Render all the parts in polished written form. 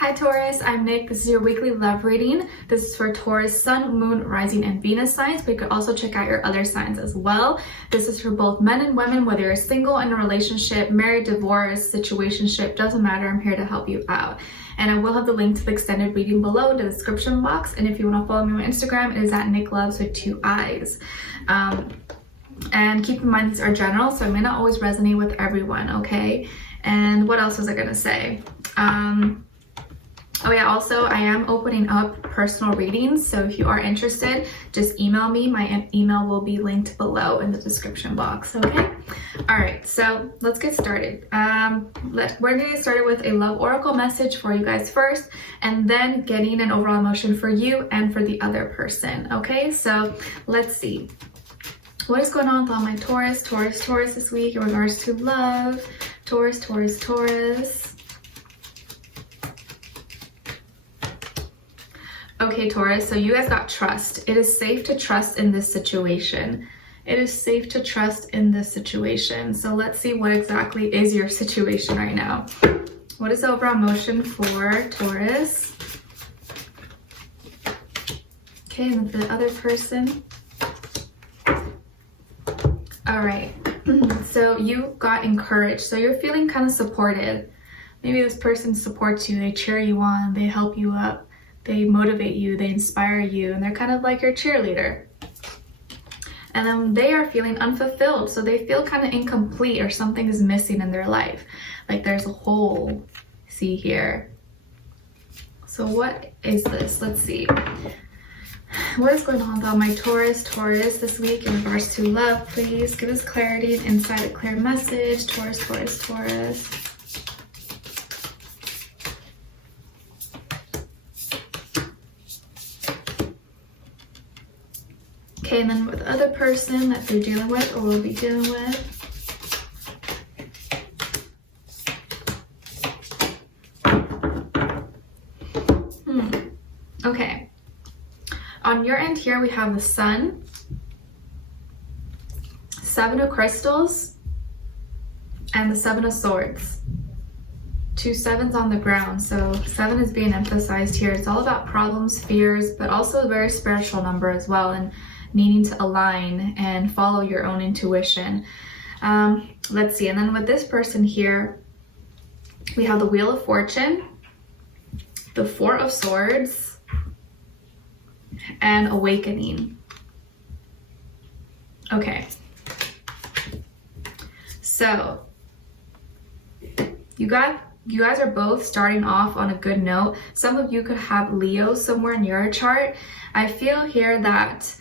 Hi Taurus, I'm Nick. This is your weekly love reading. This is for Taurus, Sun, Moon, Rising, and Venus signs, but you could also check out your other signs as well. This is for both men and women, whether you're single, in a relationship, married, divorced, situationship, doesn't matter. I'm here to help you out. And I will have the link to the extended reading below in the description box. And if you want to follow me on Instagram, it is at Nicloves with 2 eyes. And keep in mind, these are general, so it may not always resonate with everyone, okay? And what else was I gonna say? Oh yeah, also I am opening up personal readings, so if you are interested, just email me. My email will be linked below in the description box, okay? All right, so let's get started. We're gonna get started with a love oracle message for you guys first, and then getting an overall emotion for you and for the other person, okay? So let's see. What is going on with all my Taurus this week in regards to love? Taurus. Okay, Taurus, so you guys got trust. It is safe to trust in this situation. It is safe to trust in this situation. So let's see what exactly is your situation right now. What is the overall emotion for Taurus? Okay, and then for the other person. All right, so you got encouraged. So you're feeling kind of supported. Maybe this person supports you, they cheer you on, they help you up, they motivate you, they inspire you, and they're kind of like your cheerleader. And then they are feeling unfulfilled, so they feel kind of incomplete, or something is missing in their life. Like there's a hole, see here. So what is this? Let's see. What is going on with all my Taurus this week in regards to love? Please give us clarity and insight, a clear message. Taurus. Okay, and then with the other person that they're dealing with or will be dealing with. Okay. On your end here, we have the Sun, 7 of Crystals, and the 7 of Swords. 2 7s on the ground, so 7 is being emphasized here. It's all about problems, fears, but also a very spiritual number as well, and needing to align and follow your own intuition. Let's see, and then with this person here, we have the Wheel of Fortune, the 4 of Swords, and Awakening. Okay, so you guys are both starting off on a good note. Some of you could have Leo somewhere in your chart. I feel here that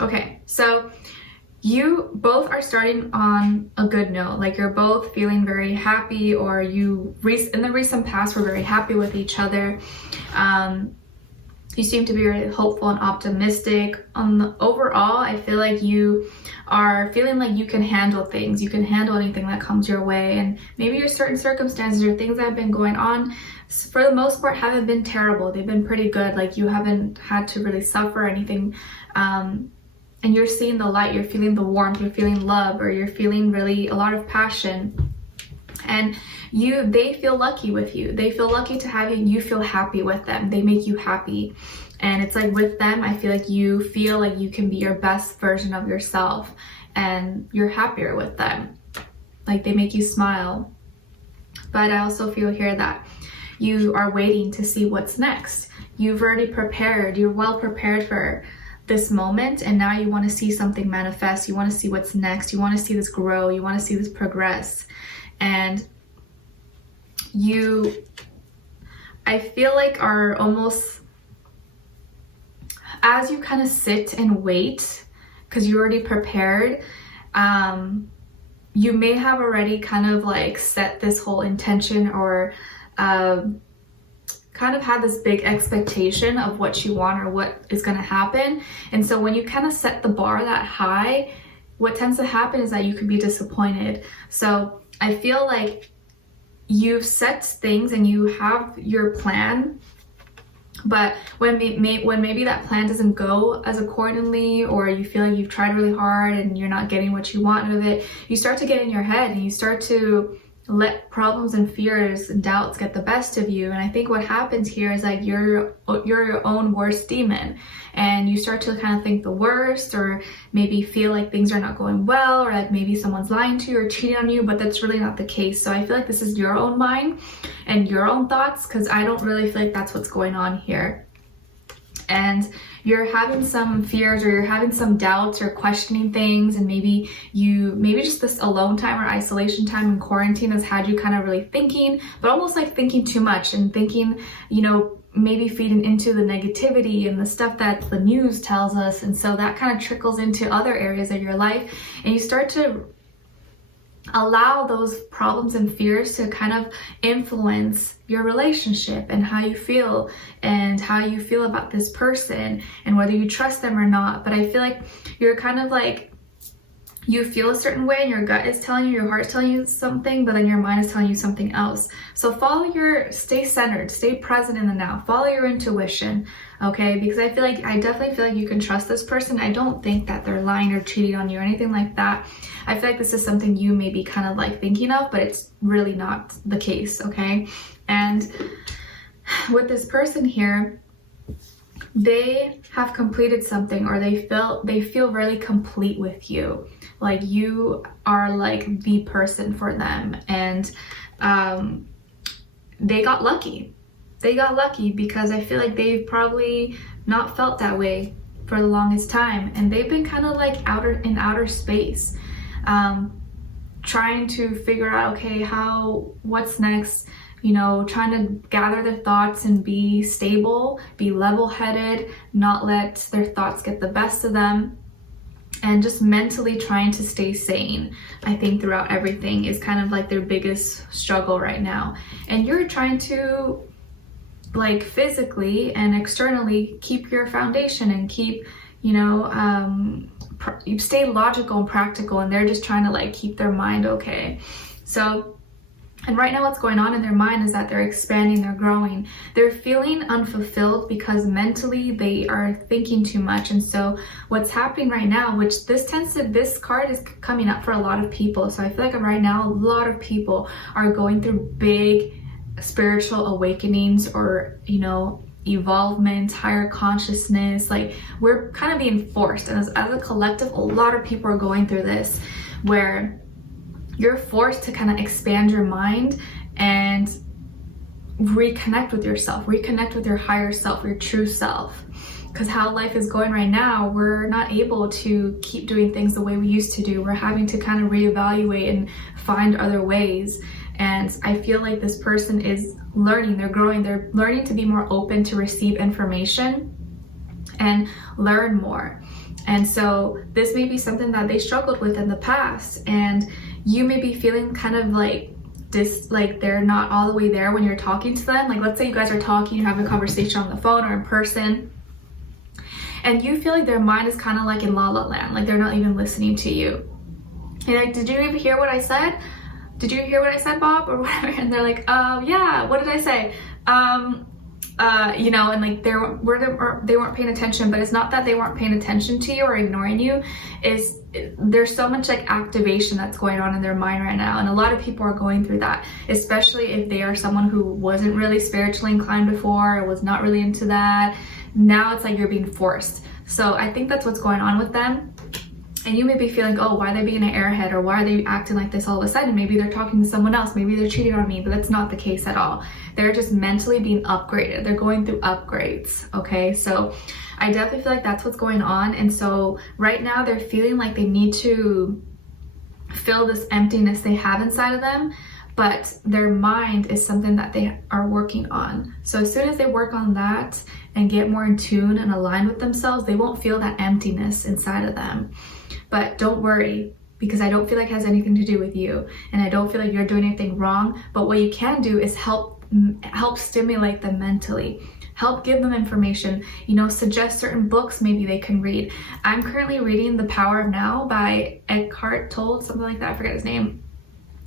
okay, so you both are starting on a good note. Like you're both feeling very happy, or in the recent past were very happy with each other. You seem to be very hopeful and optimistic. Overall, I feel like you are feeling like you can handle things. You can handle anything that comes your way, and maybe your certain circumstances or things that have been going on, for the most part, haven't been terrible. They've been pretty good. Like you haven't had to really suffer anything. And you're seeing the light, you're feeling the warmth, you're feeling love, or you're feeling really a lot of passion. And they feel lucky with you. They feel lucky to have you, and you feel happy with them. They make you happy. And it's like with them, I feel like you can be your best version of yourself, and you're happier with them. Like they make you smile. But I also feel here that you are waiting to see what's next. You've already prepared, you're well prepared for this moment, and now you want to see something manifest. You want to see what's next. You want to see this grow. You want to see this progress. And I feel like are almost, as you kind of sit and wait, because you're already prepared, you may have already kind of like set this whole intention, or kind of had this big expectation of what you want or what is going to happen. And so when you kind of set the bar that high, what tends to happen is that you can be disappointed. So I feel like you've set things and you have your plan But when maybe that plan doesn't go as accordingly, or you feel like you've tried really hard and you're not getting what you want out of it, you start to get in your head and you start to let problems and fears and doubts get the best of you. And I think what happens here is like you're your own worst demon, and you start to kind of think the worst, or maybe feel like things are not going well, or like maybe someone's lying to you or cheating on you, but that's really not the case. So I feel like this is your own mind and your own thoughts, because I don't really feel like that's what's going on here. And you're having some fears, or you're having some doubts, or questioning things, and maybe just this alone time or isolation time in quarantine has had you kind of really thinking, but almost like thinking too much, and thinking, you know, maybe feeding into the negativity and the stuff that the news tells us. And so that kind of trickles into other areas of your life, and you start to allow those problems and fears to kind of influence your relationship and how you feel about this person and whether you trust them or not. But I feel like you're kind of like, you feel a certain way and your gut is telling you, your heart is telling you something, but then your mind is telling you something else. So stay centered, stay present in the now, follow your intuition, okay? Because I definitely feel like you can trust this person. I don't think that they're lying or cheating on you or anything like that. I feel like this is something you may be kind of like thinking of, but it's really not the case, okay? And with this person here, they have completed something, or they feel really complete with you. Like you are like the person for them, and they got lucky. They got lucky because I feel like they've probably not felt that way for the longest time, and they've been kind of like in outer space, trying to figure out, okay, what's next, you know, trying to gather their thoughts and be stable, be level-headed, not let their thoughts get the best of them, and just mentally trying to stay sane. I think throughout everything is kind of like their biggest struggle right now. And you're trying to, like, physically and externally keep your foundation and keep, you know, you stay logical and practical, and they're just trying to like keep their mind okay. So, and right now what's going on in their mind is that they're expanding, they're growing, they're feeling unfulfilled because mentally they are thinking too much. And so what's happening right now, which this card is coming up for a lot of people. So I feel like right now a lot of people are going through big spiritual awakenings, or, you know, evolvement, higher consciousness. Like we're kind of being forced, and as a collective, a lot of people are going through this, where you're forced to kind of expand your mind and reconnect with yourself, reconnect with your higher self, your true self. Because how life is going right now, we're not able to keep doing things the way we used to do. We're having to kind of reevaluate and find other ways. And I feel like this person is learning, they're growing, they're learning to be more open to receive information and learn more. And so this may be something that they struggled with in the past, and you may be feeling kind of like like they're not all the way there when you're talking to them. Like let's say you guys are talking, you're having a conversation on the phone or in person, and you feel like their mind is kind of like in la la land, like they're not even listening to you. You're like, did you even hear what I said? Did you hear what I said, Bob? Or whatever. And they're like, yeah, what did I say? You know, and like they weren't paying attention. But it's not that they weren't paying attention to you or ignoring you. There's so much like activation that's going on in their mind right now. And a lot of people are going through that, especially if they are someone who wasn't really spiritually inclined before, or was not really into that. Now it's like you're being forced. So I think that's what's going on with them. And you may be feeling, oh, why are they being an airhead, or why are they acting like this all of a sudden? Maybe they're talking to someone else, maybe they're cheating on me, but that's not the case at all. They're just mentally being upgraded. They're going through upgrades, okay? So I definitely feel like that's what's going on. And so right now they're feeling like they need to fill this emptiness they have inside of them, but their mind is something that they are working on. So as soon as they work on that and get more in tune and aligned with themselves, they won't feel that emptiness inside of them. But don't worry, because I don't feel like it has anything to do with you, and I don't feel like you're doing anything wrong. But what you can do is help stimulate them mentally, help give them information, you know, suggest certain books maybe they can read. I'm currently reading The Power of Now by Eckhart Tolle, something like that, I forget his name.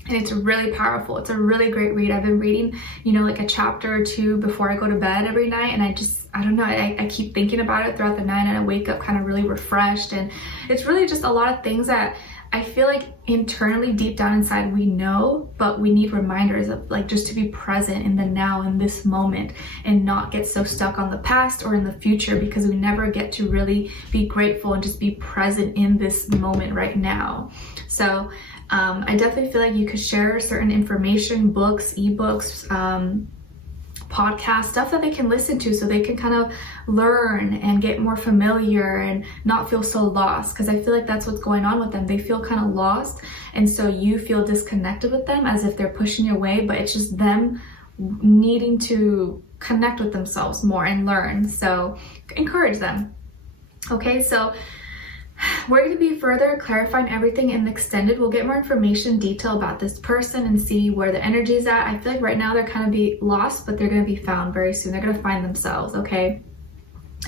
And it's really powerful. It's a really great read. I've been reading, you know, like a chapter or two before I go to bed every night, and I don't know, I keep thinking about it throughout the night, and I wake up kind of really refreshed. And it's really just a lot of things that I feel like internally, deep down inside, we know, but we need reminders of, like, just to be present in the now, in this moment, and not get so stuck on the past or in the future, because we never get to really be grateful and just be present in this moment right now. So I definitely feel like you could share certain information, books, ebooks, podcasts, stuff that they can listen to, so they can kind of learn and get more familiar and not feel so lost, because I feel like that's what's going on with them. They feel kind of lost, and so you feel disconnected with them, as if they're pushing you away, but it's just them needing to connect with themselves more and learn. So encourage them. Okay, so we're going to be further clarifying everything in the extended. We'll get more information, detail about this person, and see where the energy is at. I feel like right now they're kind of be lost, but they're going to be found very soon. They're going to find themselves, okay?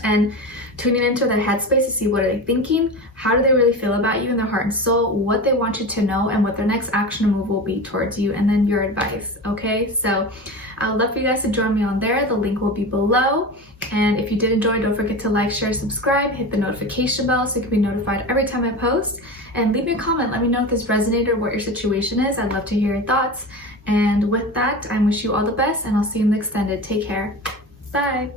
And tuning into their headspace to see what are they thinking, how do they really feel about you in their heart and soul, what they want you to know, and what their next action move will be towards you, and then your advice, okay? So I would love for you guys to join me on there. The link will be below. And if you did enjoy, don't forget to like, share, subscribe, hit the notification bell so you can be notified every time I post. And leave me a comment. Let me know if this resonated or what your situation is. I'd love to hear your thoughts. And with that, I wish you all the best, and I'll see you in the extended. Take care. Bye.